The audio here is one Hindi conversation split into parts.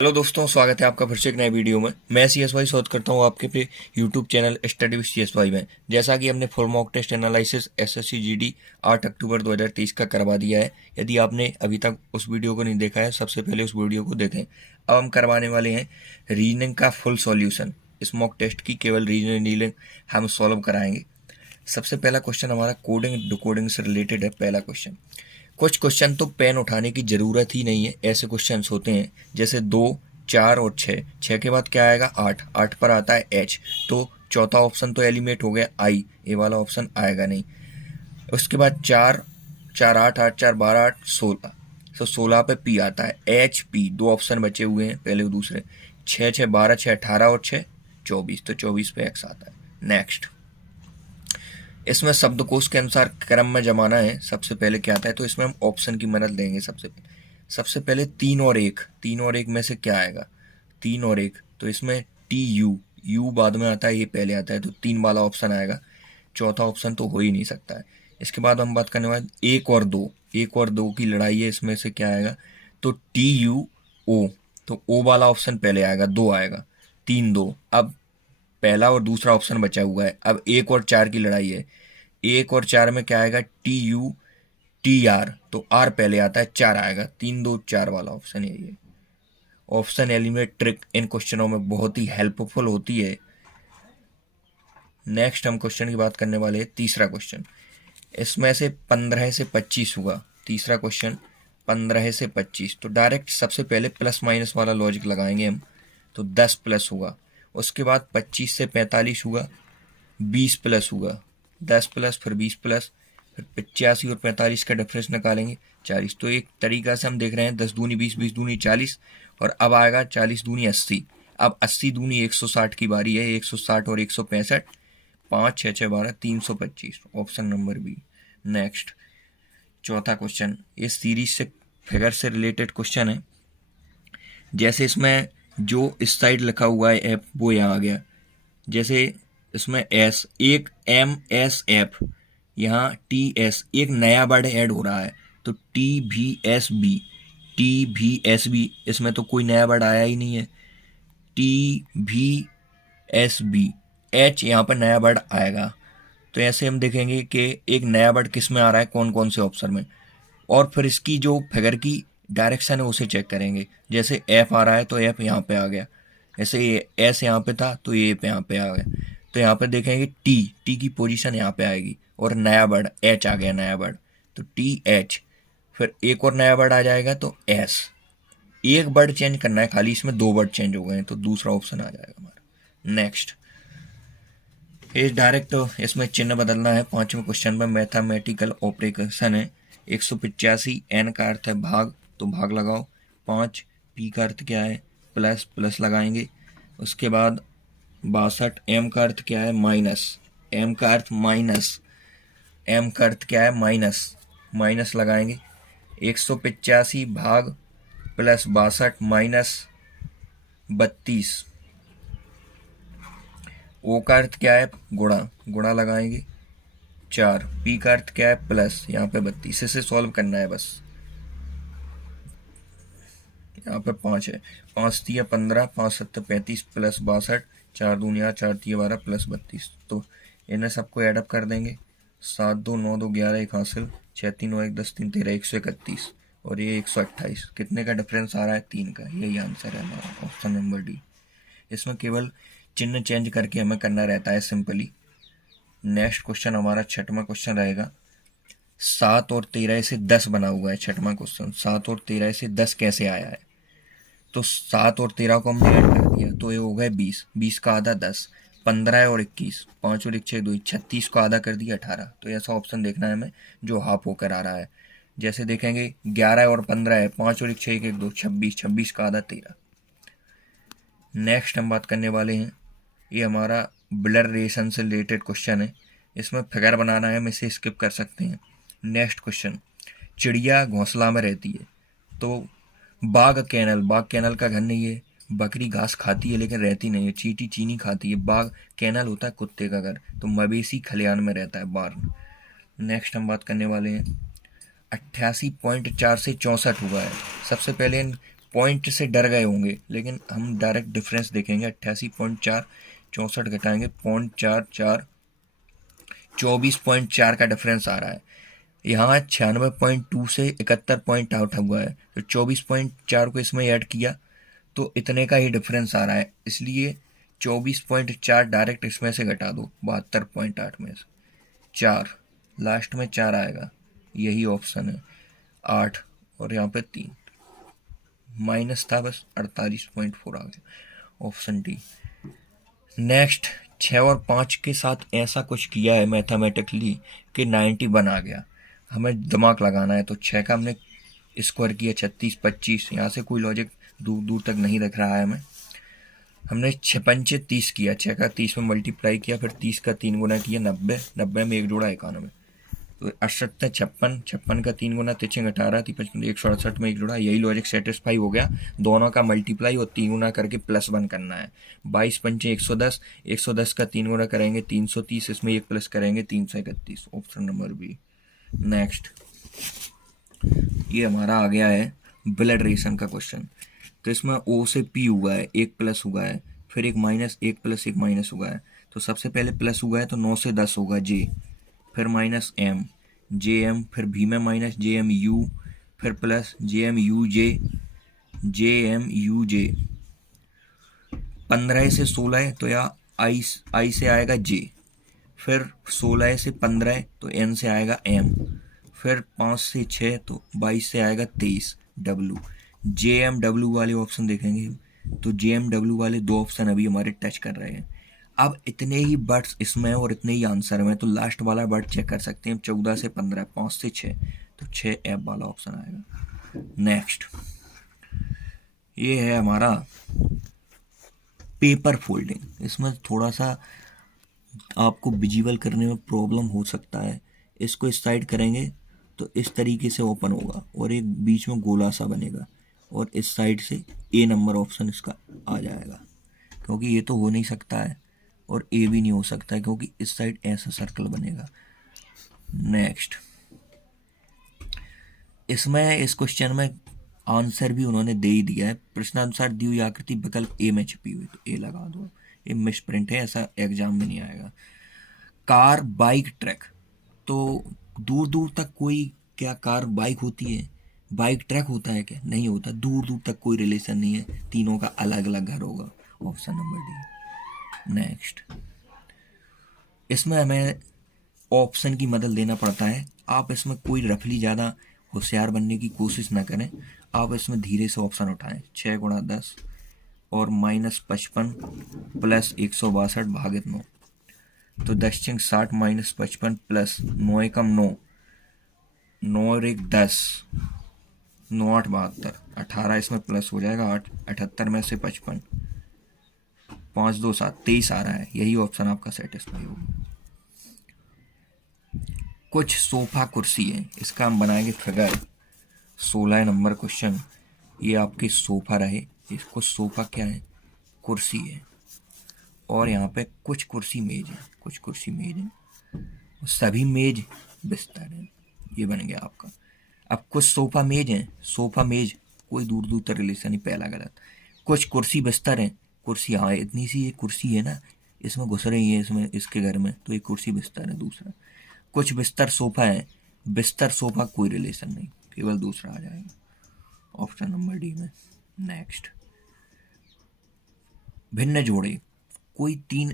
हेलो दोस्तों, स्वागत है आपका फिर से एक नए वीडियो में। मैं CSY शोध करता हूँ आपके पे YouTube channel study with CSY में। जैसा कि हमने full mock test analysis SSC GD 8 अक्टूबर 2023 का करवा दिया है। यदि आपने अभी तक उस वीडियो को नहीं देखा है, सबसे पहले उस वीडियो को देखें। अब हम करवाने वाले हैं रीजनिंग का फुल सॉल्यूशन। इस मॉक टेस्ट की केवल रीजनिंग हम सॉल्व कराएंगे। सबसे पहला क्वेश्चन हमारा कोडिंग डिकोडिंग से रिलेटेड है। पहला क्वेश्चन, कुछ क्वेश्चन तो पेन उठाने की जरूरत ही नहीं है, ऐसे क्वेश्चंस होते हैं जैसे 2, 4 और 6। 6 के बाद क्या आएगा? 8। 8 पर आता है H, तो चौथा ऑप्शन तो एलिमिनेट हो गया, I। ये वाला ऑप्शन आएगा नहीं। उसके बाद 4, 4 8 8 4 12 8 16, तो 16 पे P आता है, HP। दो ऑप्शन बचे हुए हैं, पहले और दूसरे। 6 6 12 6 18 और 6 24, तो 24 पे X आता है। नेक्स्ट, इसमें शब्दकोश के अनुसार क्रम में जमाना है। सबसे पहले क्या आता है, तो इसमें हम ऑप्शन की मदद लेंगे। सबसे पहले 3 और 1। 3 और 1 में से क्या आएगा? 3 और 1, तो इसमें TU, U बाद में आता है, ये पहले आता है, तो 3 वाला ऑप्शन आएगा। चौथा ऑप्शन तो हो ही नहीं सकता है। इसके बाद हम बात करने वाले 1 और 2। 1 और 2 की लड़ाई है, इसमें से क्या आएगा? तो TUO, तो O वाला ऑप्शन पहले आएगा, 2 आएगा। 3 2। अब पहला और दूसरा ऑप्शन बचा हुआ है। अब 1 और 4 की लड़ाई है। 1 और 4 में क्या आएगा? TUTR, तो R पहले आता है, 4 आएगा। 3 2 4 वाला ऑप्शन है ये। ऑप्शन एलिमिनेट ट्रिक इन क्वेश्चनों में बहुत ही हेल्पफुल होती है। नेक्स्ट हम क्वेश्चन की बात करने वाले हैं। तीसरा क्वेश्चन, इसमें से 15 से 25 हुआ। तीसरा क्वेश्चन 15 से 25, तो डायरेक्ट सबसे पहले प्लस माइनस वाला लॉजिक लगाएंगे हम, तो 10 प्लस हुआ। उसके बाद 25 से 45 हुआ, 20 प्लस हुआ। 10 प्लस फिर 20 प्लस, फिर 85 और 45 का डिफरेंस निकालेंगे, 40। तो एक तरीका से हम देख रहे हैं 10 दूनी 20, 20 दूनी 40, और अब आएगा 40 दूनी 80। अब 80 दूनी 160 की बारी है, 160 और 165, 5 6 6 12, 325, ऑप्शन नंबर बी। नेक्स्ट, चौथा क्वेश्चन, ये सीरीज से फिगर से रिलेटेड क्वेश्चन है। जैसे इसमें जो इस साइड लिखा हुआ है एफ, वो यहाँ आ गया। जैसे इसमें एस, एक MSF, यहाँ TS, एक नया वर्ड ऐड हो रहा है, तो TVSB। TVSB, इसमें तो कोई नया वर्ड आया ही नहीं है। TVSB, H यहाँ पर नया वर्ड आएगा। तो ऐसे हम देखेंगे कि एक नया वर्ड किस में आ रहा है, कौन कौन से ऑप्शन में, और फिर इसकी जो फिगर की डायरेक्शन है उसे चेक करेंगे। जैसे F आ रहा है, तो F यहाँ पे आ गया। जैसे S यहाँ पे था, तो ये पे यहाँ पे आ गया। तो यहाँ पे देखेंगे T की पोजीशन यहाँ पे आएगी, और नया वर्ड H आ गया, नया वर्ड, तो TH। फिर एक और नया वर्ड आ जाएगा, तो S। एक वर्ड चेंज करना है खाली, इसमें 2 वर्ड चेंज हो गए हैं, तो दूसरा ऑप्शन आ जाएगा हमारा। नेक्स्ट, ये डायरेक्ट इसमें चिन्ह बदलना है। 5वें क्वेश्चन में मैथमेटिकल ऑपरेशन है। 185, N का अर्थ है भाग, तो भाग लगाओ। 5, P का अर्थ क्या है? प्लस, प्लस लगाएंगे। उसके बाद 62, M का अर्थ क्या है? माइनस। M का अर्थ माइनस, M का अर्थ क्या है? माइनस, माइनस लगाएंगे। 185 भाग प्लस 62 माइनस 32। O का अर्थ क्या है? गुणा, गुणा लगाएंगे। 4, P का अर्थ क्या है? प्लस, यहाँ पे 32। इसे सॉल्व करना है बस। यहाँ पे 5 है, 5 तिया 15, 5 7 35 प्लस 62, 4 दूनी 8, 4 तिया 12 प्लस 32। तो इन्हें सबको एडअप कर देंगे। 7 2 9 2 11, 1 हासिल, 6 3 9 1 10 3 13, 131, और ये 128। कितने का डिफरेंस आ रहा है? 3 का। यही आंसर है हमारा, ऑप्शन नंबर डी। इसमें केवल चिन्ह चेंज करके हमें करना रहता है, सिंपली। नेक्स्ट क्वेश्चन हमारा 6वां क्वेश्चन रहेगा। 7 और 13 से 10 बना हुआ है। 6वां क्वेश्चन, 7 और 13 से 10 कैसे आया है? तो 7 और 13 को हमने ऐड कर दिया, तो ये हो गए 20। 20 का आधा 10, 15 और 21, 5 और 1 6 2, 36 को आधा कर दिया 18। तो ऐसा ऑप्शन देखना है हमें जो हाफ होकर आ रहा है। जैसे देखेंगे 11 और 15 है, 5 और 1 6 1 2, 26, 26 का आधा 13। नेक्स्ट हम बात करने वाले हैं, ये हमारा ब्लर रिलेशन से रिलेटेड क्वेश्चन है। इसमें फिगर बनाना है, हम इसे स्किप कर सकते हैं। नेक्स्ट क्वेश्चन, चिड़िया घोंसला में रहती है, तो बाघ कैनल का घर नहीं है। बकरी घास खाती है लेकिन रहती नहीं है। चींटी चीनी खाती है। बाघ कैनल होता है कुत्ते का घर, तो मवेशी खलियान में रहता है, बार्न। नेक्स्ट हम बात करने वाले हैं, 88.4 से 64 हुआ है। सबसे पहले इन पॉइंट से डर गए होंगे, लेकिन हम डायरेक्ट डिफरेंस देखेंगे। 88.4 64 घटाएंगे 0.44 24.4 का डिफरेंस आ रहा है। यहाँ 96.2 से 71.8 हुआ है, तो 24.4 को इसमें ऐड किया तो इतने का ही डिफरेंस आ रहा है, इसलिए 24.4 डायरेक्ट इसमें से घटा दो 72.8 में से 4, लास्ट में 4 आएगा, यही ऑप्शन है 8, और यहाँ पे 3 माइनस था बस 48.4 आ गया, ऑप्शन डी। नेक्स्ट 6 और 5 के साथ ऐसा कुछ किया है मैथमेटिकली कि 91 आ गया। हमें दिमाग लगाना है, तो 6 का हमने स्क्वायर किया 36 25, यहाँ से कोई लॉजिक दूर दूर तक नहीं दिख रहा है हमें। हमने 6 पंचे 30 किया, 6 का 30 में मल्टीप्लाई किया, फिर 30 का 3 गुना किया 90, 90 में 1 जोड़ा 91, तो 68 56, 56 का 3 गुना 3 18, 55 168 में 1 जोड़ा, यही लॉजिक सेटिस्फाई हो गया। दोनों का मल्टीप्लाई और 3 गुना करके +1 करना है। 22 पंचे 110, 110 का 3 गुना करेंगे 330, इसमें 1 प्लस करेंगे 331, ऑप्शन नंबर बी। नेक्स्ट ये हमारा आ गया है ब्लड रेशन का क्वेश्चन। तो इसमें ओ से पी हुआ है, 1 प्लस हुआ है, फिर 1 माइनस, 1 प्लस 1 माइनस हुआ है। तो सबसे पहले प्लस हुआ है तो 9 से 10 होगा जे, फिर माइनस एम जे एम, फिर भी में माइनस जे एम यू, फिर प्लस जे एम यू जे 15 से 16 तो या आई से आएगा जे, फिर 16 से 15 तो एन से आएगा एम, फिर 5 से 6 तो 22 से आएगा 23 डब्लू। जे एम डब्लू वाले ऑप्शन देखेंगे तो जे एम डब्लू वाले 2 ऑप्शन अभी हमारे टच कर रहे हैं। अब इतने ही बर्ड्स इसमें और इतने ही आंसर में, तो लास्ट वाला बर्ड चेक कर सकते हैं। 14 से 15, 5 से 6 तो 6 एफ वाला ऑप्शन आएगा। नेक्स्ट ये है हमारा पेपर फोल्डिंग। इसमें थोड़ा सा आपको विजुअल करने में प्रॉब्लम हो सकता है। इसको इस साइड करेंगे तो इस तरीके से ओपन होगा और एक बीच में गोला सा बनेगा, और इस साइड से ए नंबर ऑप्शन इसका आ जाएगा, क्योंकि ये तो हो नहीं सकता है और ए भी नहीं हो सकता है, क्योंकि इस साइड ऐसा सर्कल बनेगा। नेक्स्ट इसमें इस क्वेश्चन में आंसर भी उन्होंने दे ही दिया है। प्रश्नानुसार दी हुई आकृति विकल्प ए में छिपी हुई, तो ए लगा दो। ये मिसप्रिंट है, ऐसा एग्जाम में नहीं आएगा। कार बाइक ट्रक, तो दूर दूर तक कोई, क्या कार बाइक होती है, बाइक ट्रक होता है क्या? नहीं होता, दूर दूर तक कोई रिलेशन नहीं है, तीनों का अलग अलग घर होगा, ऑप्शन नंबर डी। नेक्स्ट इसमें हमें ऑप्शन की मदद लेना पड़ता है। आप इसमें कोई रफली ज़्यादा होशियार बनने की कोशिश ना करें, आप इसमें धीरे से ऑप्शन उठाएं। 6 गुणा 10 और -55 प्लस 162 भागित 9, तो 10 × 60 - 55 प्लस 9 एकम 9, 9 और 1 10, 9 8 72, 18 इसमें प्लस हो जाएगा 8, 78 में से 55, 5 2 7 23 आ रहा है, यही ऑप्शन आपका सेटिस्फाई होगा। कुछ सोफा कुर्सी है, इसका हम बनाएंगे फिगर। 16 नंबर क्वेश्चन, ये आपके सोफा रहे, इसको सोफा क्या है? कुर्सी है। और यहाँ पे कुछ कुर्सी मेज है, कुछ कुर्सी मेज है, सभी मेज बिस्तर है, ये बन गया आपका। अब कुछ सोफा मेज हैं, सोफा मेज कोई दूर दूर तक रिलेशन नहीं, पहला गलत। कुछ कुर्सी बिस्तर हैं, कुर्सी हाँ इतनी सी एक कुर्सी है ना, इसमें घुस रही है, इसमें इसके घर में, तो एक कुर्सी बिस्तर है दूसरा। कुछ बिस्तर सोफा है, बिस्तर सोफा कोई रिलेशन नहीं, केवल दूसरा आ जाएगा, ऑप्शन नंबर डी में। नेक्स्ट भिन्न जोड़े, कोई 3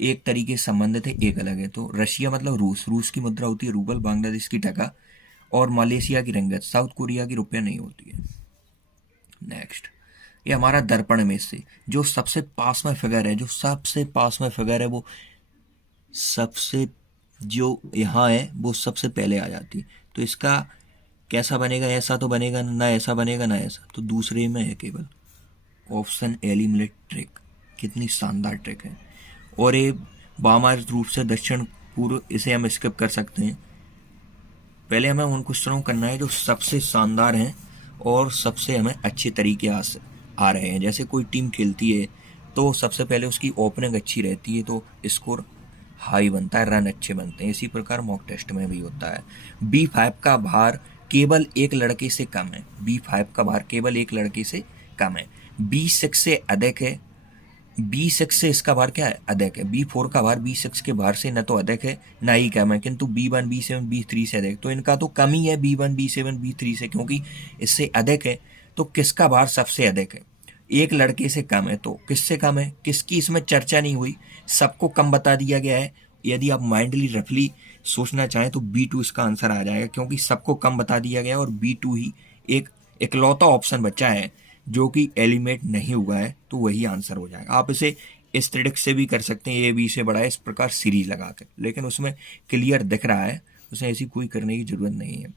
एक तरीके से संबंधित है, एक अलग है। तो रशिया मतलब रूस, रूस की मुद्रा होती है रूबल, बांग्लादेश की टका, और मलेशिया की रिंगत, साउथ कोरिया की रुपया नहीं होती है। नेक्स्ट ये हमारा दर्पण में से जो सबसे पास में फिगर है, जो सबसे पास में फिगर है, वो सबसे जो यहाँ है वो सबसे पहले आ जाती है। तो इसका कैसा बनेगा? ऐसा तो बनेगा ना, ऐसा बनेगा ना ऐसा, तो दूसरे में है केवल, ऑप्शन एलिमिनेट ट्रिक। कितनी शानदार ट्रिक है। और ये वामार्थ रूप से दक्षिण पूर्व, इसे हम स्किप कर सकते हैं। पहले हमें उन क्वेश्चनों को करना है जो सबसे शानदार हैं और सबसे हमें अच्छे तरीके आ रहे हैं। जैसे कोई टीम खेलती है तो सबसे पहले उसकी ओपनिंग अच्छी रहती है, तो स्कोर हाई बनता है, रन अच्छे बनते हैं। इसी प्रकार मॉक टेस्ट में भी होता है। B5 का भार केवल एक लड़के से कम है। B5 का भार केवल एक लड़के से कम है। B6 से अधिक है। B6 से इसका भार क्या है? अधिक है। B4 का भार B6 के भार से न तो अधिक है ना ही कम है, किंतु B1 B7 B3 से अधिक। तो इनका तो कम ही है B1 B7 B3 से, क्योंकि इससे अधिक है। तो किसका भार सबसे अधिक है? एक लड़के से कम है, तो किससे कम है? किसकी इसमें चर्चा नहीं हुई, सबको कम बता दिया गया है। यदि आप माइंडली रफली सोचना चाहें तो B2 इसका आंसर आ जाएगा, क्योंकि सबको कम बता दिया गया और B2 ही एक इकलौता ऑप्शन बचा है जो कि एलिमिनेट नहीं हुआ है, तो वही आंसर हो जाएगा। आप इसे इस ट्रिक से भी कर सकते हैं, ए बी से बड़ा है, इस प्रकार सीरीज लगा कर, लेकिन उसमें क्लियर दिख रहा है, उसमें ऐसी कोई करने की जरूरत नहीं है।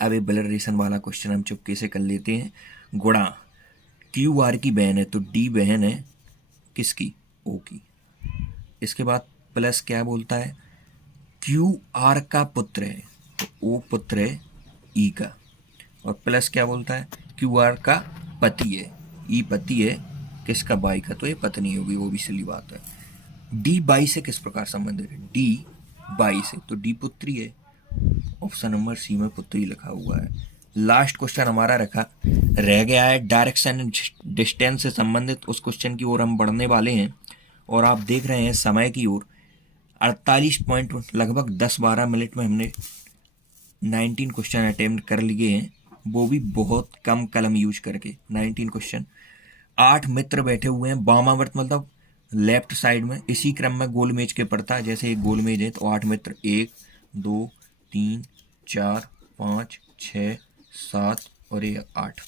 अब ये ब्लड रिलेशन वाला क्वेश्चन हम चुपके से कर लेते हैं। गुणा क्यू आर की बहन है, तो डी बहन है किसकी? ओ की। इसके बाद प्लस क्या बोलता है? क्यू आर का पुत्र है, तो ओ पुत्र है ई का। और प्लस क्या बोलता है? क्यू आर का पति है, ई पति है किसका? बाई का, तो ये पत्नी होगी, वो भी सही बात है। डी बाई से किस प्रकार संबंधित है? डी बाई से, तो डी पुत्री है। ऑप्शन नंबर सी में पुत्री लिखा हुआ है। लास्ट क्वेश्चन हमारा रह गया है डायरेक्शन एंड डिस्टेंस से संबंधित। उस क्वेश्चन की ओर हम बढ़ने वाले हैं और आप देख रहे हैं समय की ओर। 48 पॉइंट लगभग 10-12 मिनट में हमने 19 क्वेश्चन अटेम्प्ट कर लिए हैं, वो भी बहुत कम कलम यूज करके। 19 क्वेश्चन। 8 मित्र बैठे हुए हैं वामावर्त, मतलब लेफ्ट साइड में, इसी क्रम में गोल मेज के पड़ता है। जैसे एक गोल मेज है तो 8 मित्र 1 2 3 4 5 6 7 और ये 8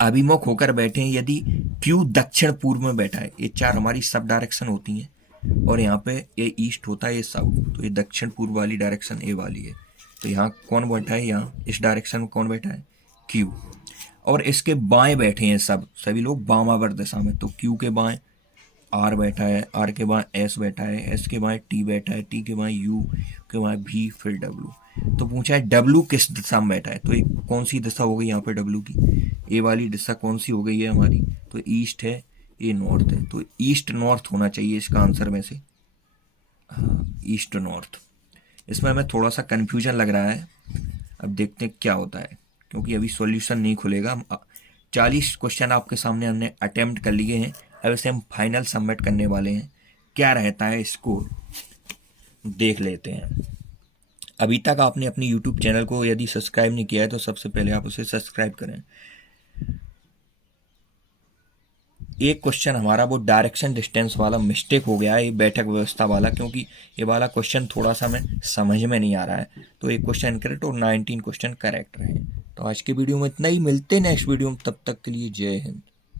अभिमुख होकर बैठे हैं। यदि क्यू दक्षिण पूर्व में बैठा है, ये 4 हमारी सब डायरेक्शन होती हैं, और यहाँ पे ये ईस्ट होता है, ये साउथ, तो ये दक्षिण पूर्व वाली डायरेक्शन ए वाली है। तो यहाँ कौन बैठा है? यहाँ इस डायरेक्शन में कौन बैठा है? क्यू। और इसके बाएं बैठे हैं सभी लोग वामावर्त दिशा में, तो क्यू के बाएं आर बैठा है, आर के बाएं एस बैठा है, एस के बाएं टी बैठा है, टी के बाएं यू के बाएं भी, फिर डब्ल्यू। तो पूछा है डब्ल्यू किस दिशा में बैठा है, तो एक कौन सी दिशा हो गई यहाँ पे डब्ल्यू की? ए वाली दिशा कौन सी हो गई है हमारी? तो ईस्ट है, ये नॉर्थ है, तो ईस्ट नॉर्थ होना चाहिए इसका आंसर में से। हाँ, ईस्ट नॉर्थ। इसमें हमें थोड़ा सा कन्फ्यूजन लग रहा है, अब देखते हैं क्या होता है, क्योंकि अभी सॉल्यूशन नहीं खुलेगा। 40 क्वेश्चन आपके सामने हमने अटेम्प्ट कर लिए हैं, अब इसे हम फाइनल सबमिट करने वाले हैं। क्या रहता है स्कोर देख लेते हैं। अभी तक आपने अपने यूट्यूब चैनल को यदि सब्सक्राइब नहीं किया है तो सबसे पहले आप उसे सब्सक्राइब करें। एक क्वेश्चन हमारा वो डायरेक्शन डिस्टेंस वाला मिस्टेक हो गया है, ये बैठक व्यवस्था वाला, क्योंकि ये वाला क्वेश्चन थोड़ा सा हमें समझ में नहीं आ रहा है, तो एक क्वेश्चन इनकरेक्ट और 19 क्वेश्चन करेक्ट रहे। तो आज की वीडियो में इतना ही, मिलते हैं नेक्स्ट वीडियो में, तब तक के लिए जय हिंद।